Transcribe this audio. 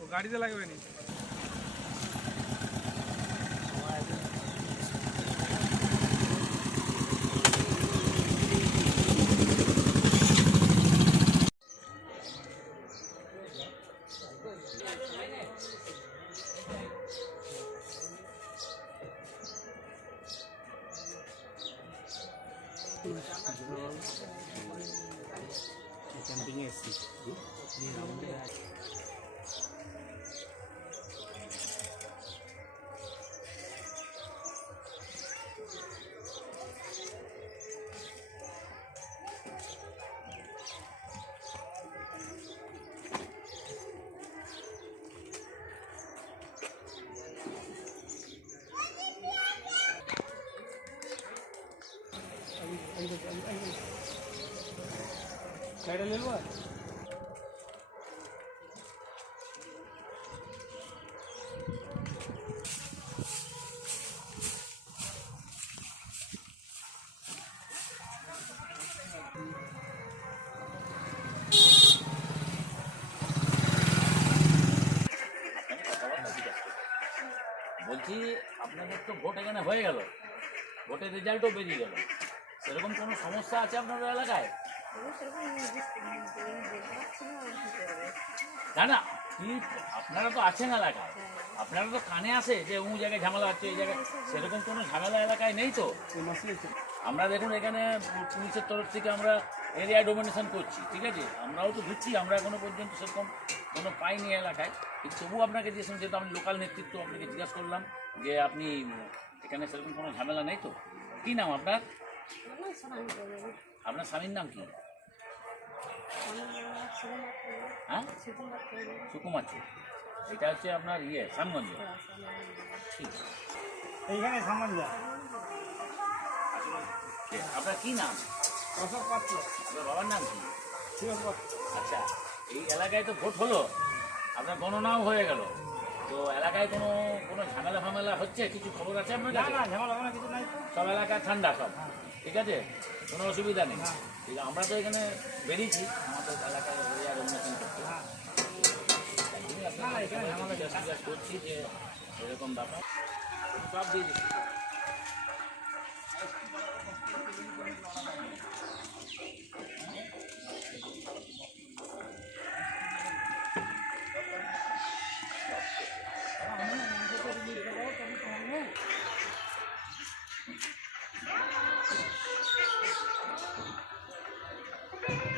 ও গাড়িতে লাগবে নি king is Ayo, ayo, ayo, ayo. নিয়ে নেব বলছি, আপনাদের তো ভোট এখানে হয়ে গেল। ভোটের রেজাল্টও বেরিয়ে গেল। সেরকম কোনো সমস্যা আছে আপনাদের এলাকায়? না না আপনারা তো আছেন এলাকায়। আপনারা তো কানে আসে যে অমুক জায়গায় ঝামেলা হচ্ছে এই জায়গায়। সেরকম কোনো ঝামেলা এলাকায় নেই তো? আমরা দেখুন এখানে পুলিশের তরফ থেকে আমরা এরিয়া ডোমিনেশন করছি ঠিক আছে? আমরাও তো ঘুরছি আমরা এখনও পর্যন্ত সেরকম কোনো পাইনি এলাকায়। কিন্তু তবুও আপনাকে যে যেহেতু আমি লোকাল নেতৃত্ব আপনাকে জিজ্ঞাসা করলাম যে আপনি এখানে সেরকম কোনো ঝামেলা নেই তো? কী নাম আপনার? আপনার স্বামীর নাম কি? হ্যাঁ? সুকুমার। এটা হচ্ছে আপনার ইয়ে শ্যামগঞ্জ। ঠিক। এইখানে আছে। আপনার কি নাম? অশোক পাত্র। আপনার বাবার নাম কি? আচ্ছা এই এলাকায় তো ভোট হলো। আপনার গণনাও হয়ে গেল। তো এলাকায় কোনো কোনো ঝামেলা হচ্ছে কিছু খবর আছে আপনার সব এলাকায় ঠান্ডা সব ঠিক আছে? কোনো অসুবিধা নেই। ঠিক আছে, আমরা তো এখানে বেরিয়েছি আমাদের এলাকায় করতে টিজ্ঞাসা করছি যে এরকম ব্যাপার। সব দিয়ে দিচ্ছি। Thank you.